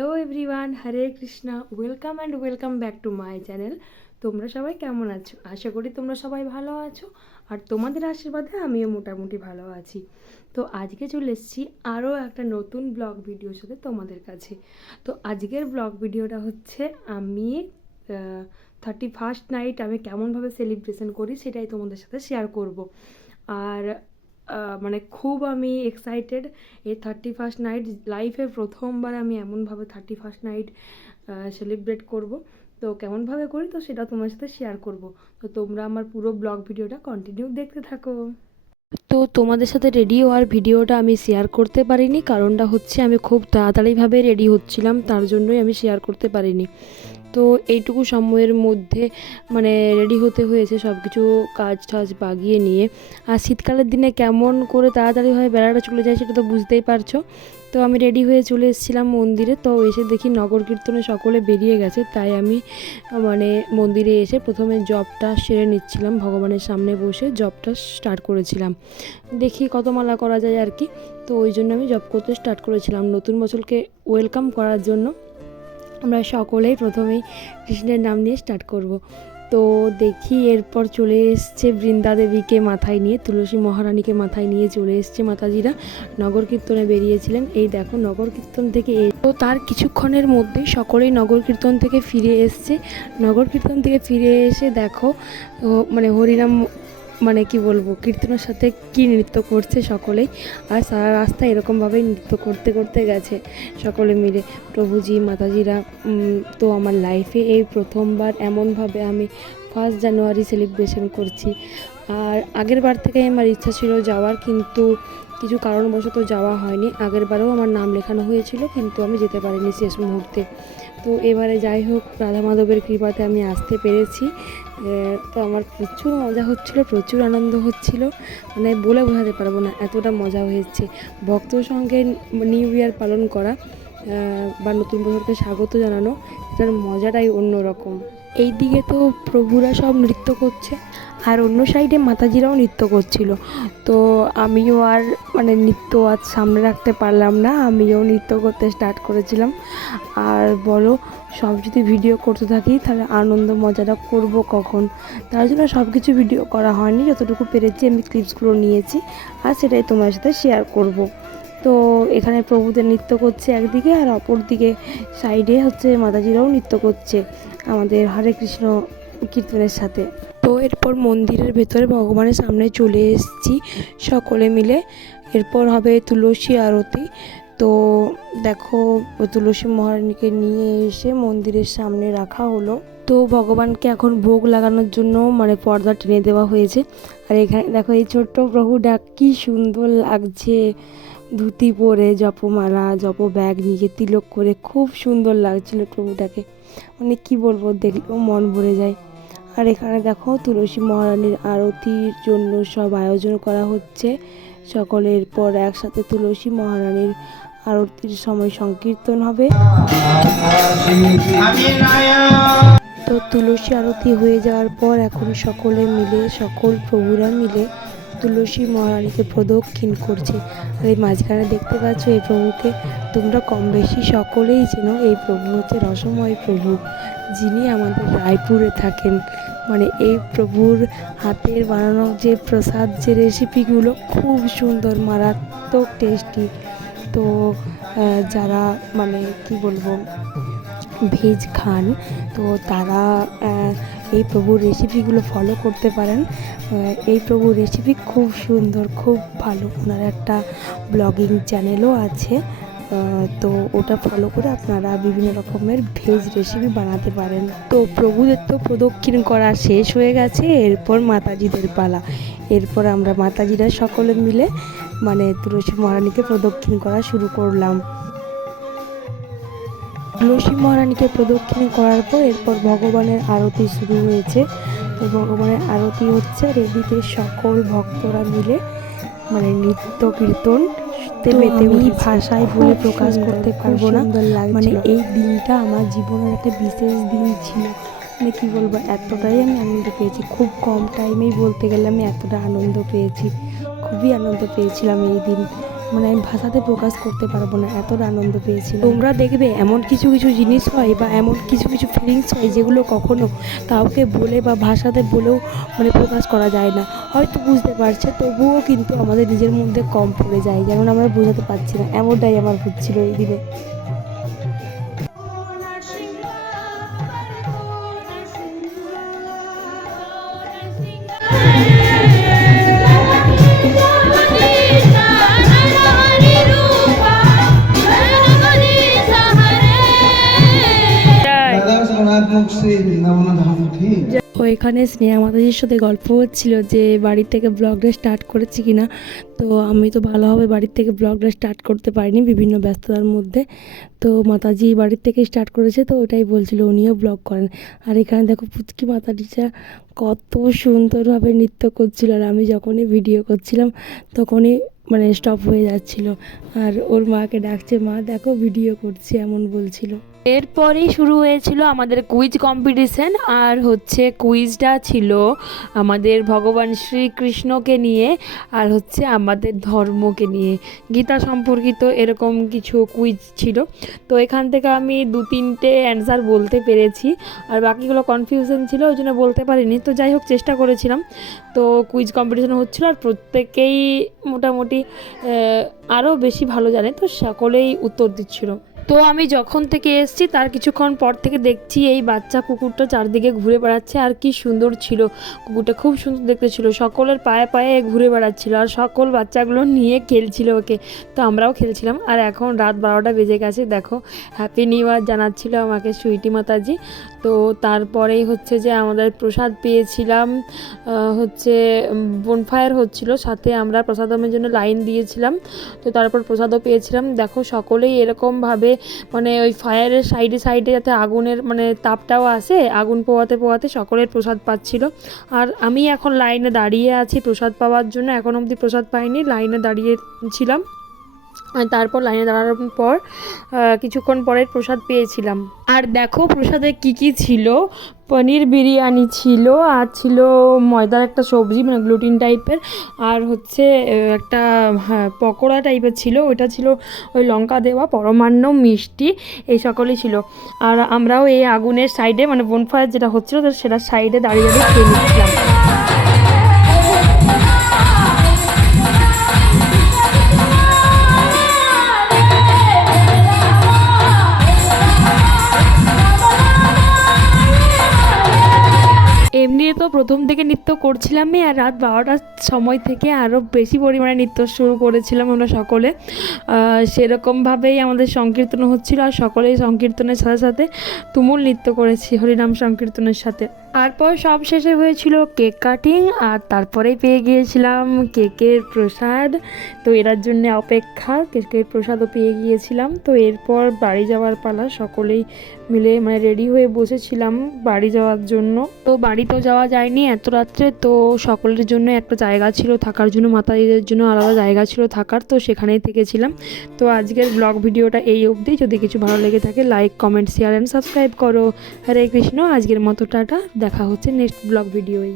Hello everyone, Hare Krishna, welcome and welcome back to my channel. তোমরা সবাই কেমন আছো? আশা করি তোমরা সবাই ভালো আছো, আর তোমাদের আশীর্বাদে আমিও মোটামুটি ভালো আছি। তো আজকে চলে এসেছি আরও একটা নতুন ব্লগ ভিডিওর সাথে তোমাদের কাছে। তো আজকের ব্লগ ভিডিওটা হচ্ছে আমি 31st নাইট আমি কেমনভাবে সেলিব্রেশন করি সেটাই তোমাদের সাথে শেয়ার করব। আর মানে খুব আমি এক্সাইটেড এই 31st নাইট লাইফে প্রথমবার আমি এমনভাবে 31st নাইট সেলিব্রেট করব। তো কেমনভাবে করি তো সেটা তোমার সাথে শেয়ার করব। তো তোমরা আমার পুরো ব্লগ ভিডিওটা কন্টিনিউ দেখতে থাকো। তো তোমাদের সাথে রেডি হওয়ার ভিডিওটা আমি শেয়ার করতে পারিনি, কারণটা হচ্ছে আমি খুব তাড়াতাড়িভাবে রেডি হচ্ছিলাম, তার জন্যই আমি শেয়ার করতে পারিনি। তো এইটুকু সময়ের মধ্যে মানে রেডি হতে হয়েছে সব কিছু কাজ টাজ বাগিয়ে নিয়ে। আর শীতকালের দিনে কেমন করে তাড়াতাড়িভাবে বেলাটা চলে যায় সেটা তো বুঝতেই পারছো। তো আমি রেডি হয়ে চলে এসেছিলাম মন্দিরে। তো এসে দেখি নগর কীর্তনে সকলে বেরিয়ে গেছে, তাই আমি মানে মন্দিরে এসে প্রথমে জপটা সেরে নিচ্ছিলাম, ভগবানের সামনে বসে জপটা স্টার্ট করেছিলাম। দেখি কত মালা করা যায় আর কি। তো ওই জন্য আমি জপ করতে স্টার্ট করেছিলাম নতুন বছরকে ওয়েলকাম করার জন্য। আমরা সকলেই প্রথমেই কৃষ্ণের নাম নিয়ে স্টার্ট করব। তো দেখি এরপর চলে এসছে বৃন্দা দেবীকে মাথায় নিয়ে, তুলসী মহারানীকে মাথায় নিয়ে চলে এসছে মাতাজিরা। নগর কীর্তনে বেরিয়েছিলেন, এই দেখো নগর কীর্তন থেকে তো তার কিছুক্ষণের মধ্যেই সকলেই নগর কীর্তন থেকে ফিরে এসছে। নগর কীর্তন থেকে ফিরে এসে দেখো মানে হরিনাম মানে কি বলবো, কীর্তনের সাথে কি নৃত্য করছে সকলেই। আর সারা রাস্তা এরকমভাবেই নৃত্য করতে করতে গেছে সকলে মিলে প্রভুজি মাতাজিরা। তো আমার লাইফে এই প্রথমবার এমনভাবে আমি 1 জানুয়ারি সেলিব্রেশন করছি। আর আগের বার থেকে আমার ইচ্ছা ছিল যাওয়ার, কিন্তু কিছু কারণবশত যাওয়া হয়নি। আগের বারেও আমার নাম লেখানো হয়েছিল, কিন্তু আমি যেতে পারিনি শেষ মুহূর্তে। তো এবারে যাই হোক, রাধা মাধবের কৃপাতে আমি আসতে পেরেছি। তো আমার প্রচুর মজা হচ্ছিলো, প্রচুর আনন্দ হচ্ছিলো, মানে বলে বোঝাতে পারবো না এতটা মজা হয়েছে। ভক্তর সঙ্গে নিউ ইয়ার পালন করা বা নতুন বছরকে স্বাগত জানানো, এটার মজাটাই অন্যরকম। এই দিকে তো প্রভুরা সব নৃত্য করছে, আর অন্য সাইডে মাতাজিরাও নৃত্য করছিল। তো আমিও আর মানে নৃত্য আজ সামনে রাখতে পারলাম না, আমিও নৃত্য করতে স্টার্ট করেছিলাম। আর বলো, সব যদি ভিডিও করতে থাকি তাহলে আনন্দ মজাটা করব কখন? তার জন্য সব কিছু ভিডিও করা হয়নি, যতটুকু পেরেছি আমি ক্লিপসগুলো নিয়েছি আর সেটাই তোমার সাথে শেয়ার করব। তো এখানে প্রভুদের নৃত্য করছে একদিকে, আর অপর দিকে সাইডে হচ্ছে মাতাজিরাও নৃত্য করছে আমাদের হরে কৃষ্ণ কীর্তনের সাথে। তো এরপর মন্দিরের ভেতরে ভগবানের সামনে চলে এসেছি সকলে মিলে। এরপর হবে তুলসী আরতি। তো দেখো তুলসী মহারানীকে নিয়ে এসে মন্দিরের সামনে রাখা হলো। তো ভগবানকে এখন ভোগ লাগানোর জন্য মানে পর্দা টেনে দেওয়া হয়েছে। আর এখানে দেখো এই ছোট্ট প্রভুটা কি সুন্দর লাগছে, ধুতি পরে, জপমালা জপ ব্যাগ নিয়ে তিলক করে খুব সুন্দর লাগছিল প্রভুটাকে, মানে কি বলবো, দেখলেও মন ভরে যায়। আর এখানে দেখো তুলসী মহারানীর আরতির জন্য সব আয়োজন করা হচ্ছে সকলের। পর একসাথে তুলসী মহারানীর আরতির সময় সংকীর্তন হবে। তো তুলসী আরতি হয়ে যাওয়ার পর এখন সকলে মিলে, সকল প্রভুরা মিলে তুলসী মহারানীকে প্রদক্ষিণ করছে। আর এই মাঝখানে দেখতে পাচ্ছ এই প্রভুকে তোমরা কম বেশি সকলেই চেনো। এই প্রভু হচ্ছে রসময় প্রভু, যিনি আমাদের রায়পুরে থাকেন। মানে এই প্রভুর হাতের বানানো যে প্রসাদ, যে রেসিপিগুলো খুব সুন্দর, মারাত্মক টেস্টি। তো যারা মানে কি বলবো ভেজ খান, তো তারা এই প্রভুর রেসিপিগুলো ফলো করতে পারেন। এই প্রভুর রেসিপি খুব সুন্দর, খুব ভালো। ওনার একটা ব্লগিং চ্যানেলও আছে, তো ওটা ফলো করে আপনারা বিভিন্ন রকমের ভেজ রেসিপি বানাতে পারেন। তো প্রভুদের তো প্রদক্ষিণ করা শেষ হয়ে গেছে, এরপর মাতাজিদের পালা। এরপর আমরা মাতাজিরা সকলে মিলে মানে তুলসী মহারানীকে প্রদক্ষিণ করা শুরু করলাম। তুলসী মহারানীকে প্রদক্ষিণ করার পর এরপর ভগবানের আরতি শুরু হয়েছে। তো ভগবানের আরতি হচ্ছে, আর এদিকে সকল ভক্তরা মিলে মানে নৃত্য কীর্তন মেতে ভাষায় বলে প্রকাশ করতে পারবো না। মানে এই দিনটা আমার জীবনের একটা বিশেষ দিন ছিল, মানে কি বলবো, এতটাই আমি আনন্দ পেয়েছি। খুব কম টাইমেই বলতে গেলে আমি এতটা আনন্দ পেয়েছি, খুবই আনন্দ পেয়েছিলাম এই দিন। মানে আমি ভাষাতে প্রকাশ করতে পারবো না, এতটা আনন্দ পেয়েছি। তোমরা দেখবে এমন কিছু কিছু জিনিস হয় বা এমন কিছু কিছু ফিলিংস হয় যেগুলো কখনো কাউকে বলে বা ভাষাতে বলেও মানে প্রকাশ করা যায় না। হয়তো বুঝতে পারছে, তবুও কিন্তু আমাদের নিজের মধ্যে কম পড়ে যায়, যেমন আমরা বোঝাতে পারছি না, এমনটাই আমার হচ্ছিল এই দিনে। তো এখানে স্নেহা মাতাজির সাথে গল্প হচ্ছিল যে বাড়ির থেকে ব্লগটা স্টার্ট করেছি কিনা। তো আমি তো ভালোভাবে বাড়ির থেকে ব্লগটা স্টার্ট করতে পারিনি বিভিন্ন ব্যস্ততার মধ্যে। তো মাতাজি বাড়ির থেকে স্টার্ট করেছে, তো ওটাই বলছিল, উনিও ব্লগ করেন। আর এখানে দেখো পুচকি মাতাজিটা কত সুন্দরভাবে নৃত্য করছিল, আর আমি যখনই ভিডিও করছিলাম তখনই মানে স্টপ হয়ে যাচ্ছিল। আর ওর মাকে ডাকছে, মা দেখো ভিডিও করছি, এমন বলছিল। এরপরেই শুরু হয়েছিল আমাদের কুইজ কম্পিটিশন। আর হচ্ছে কুইজটা ছিল আমাদের ভগবান শ্রীকৃষ্ণকে নিয়ে আর হচ্ছে আমাদের ধর্মকে নিয়ে, গীতা সম্পর্কিত এরকম কিছু কুইজ ছিল। তো এখান থেকে আমি 2-3টে অ্যান্সার বলতে পেরেছি, আর বাকিগুলো কনফিউশন ছিল, ওই জন্য বলতে পারিনি। তো যাই হোক, চেষ্টা করেছিলাম। তো কুইজ কম্পিটিশন হচ্ছিলো, আর প্রত্যেকেই মোটামুটি আরও বেশি ভালো জানে, তো সকলেই উত্তর দিচ্ছিল। তো আমি যখন থেকে এসেছি তার কিছুক্ষণ পর থেকে দেখছি এই বাচ্চা কুকুরটা চারদিকে ঘুরে বেড়াচ্ছে, আর কি সুন্দর ছিল কুকুরটা, খুব সুন্দর দেখতে ছিল, সকলের পায়ে পায়ে ঘুরে বেড়াচ্ছিল, আর সকল বাচ্চাগুলো নিয়ে খেলছিল ওকে। তো আমরাও খেলছিলাম। আর এখন রাত 12টা বেজে গেছে, দেখো হ্যাপি নিউ ইয়ার জানাচ্ছিল আমাকে সুইটি মাতাজি। তো তারপরেই হচ্ছে যে আমাদের প্রসাদ পেয়েছিলাম, হচ্ছে বনফায়ার হচ্ছিল, সাথে আমরা প্রসাদমের জন্য লাইন দিয়েছিলাম। তো তারপর প্রসাদও পেয়েছিলাম। দেখো সকলেই এরকমভাবে মানে ওই ফায়ারের সাইডে সাইডে যাতে আগুনের মানে তাপটাও আসে, আগুন পোয়াতে পোয়াতে সকলের প্রসাদ পাচ্ছিল। আর আমি এখন লাইনে দাঁড়িয়ে আছি প্রসাদ পাওয়ার জন্য, এখন অবধি প্রসাদ পাইনি, লাইনে দাঁড়িয়ে ছিলাম। আর তারপর লাইনে দাঁড়ানোর পর কিছুক্ষণ পরে প্রসাদ পেয়েছিলাম। আর দেখো প্রসাদে কি কি ছিল, পনির বিরিয়ানি ছিল, আর ছিল ময়দার একটা সবজি মানে গ্লুটিন টাইপের, আর হচ্ছে একটা পকোড়া টাইপের ছিল, ওইটা ছিল ওই লঙ্কা দেওয়া, পরমান্ন, মিষ্টি, এই সকলই ছিল। আর আমরাও এই আগুনের সাইডে মানে বনফায়ার যেটা হচ্ছিলো সেটা সাইডে দাঁড়িয়ে দাঁড়িয়ে খেয়ে নিচ্ছিলাম। এমনি তো প্রথম থেকে নৃত্য করছিলামই, আর রাত 12টার সময় থেকে আরও বেশি পরিমাণে নৃত্য শুরু করেছিলাম আমরা সকলে। সেরকমভাবেই আমাদের সংকীর্তন হচ্ছিল, আর সকলেই সংকীর্তনের সাথে সাথে তুমুল নৃত্য করেছি হরিনাম সংকীর্তনের সাথে। তারপর সব শেষে হয়েছিল কেক কাটিং, আর তারপরেই পেয়ে গিয়েছিলাম কেকের প্রসাদ। তো এরার জন্য অপেক্ষা, কেকের প্রসাদও পেয়ে গিয়েছিলাম। তো এরপর বাড়ি যাওয়ার পালা, সকলেই মিলে মানে রেডি হয়ে বসেছিলাম বাড়ি যাওয়ার জন্য। তো বাড়ি তো যাওয়া যায়নি এত রাত্রে, তো সকলের জন্য একটা জায়গা ছিল থাকার জন্য, মাতাজিদের জন্য আলাদা জায়গা ছিল থাকার, তো সেখানেই থেকেছিলাম। তো আজকের ব্লগ ভিডিওটা এই অবধি। যদি কিছু ভালো লেগে থাকে like, comment, share and subscribe করো। হরে কৃষ্ণ। আজকের মতো টাটা, দেখা হচ্ছে নেক্সট ব্লগ ভিডিওয়।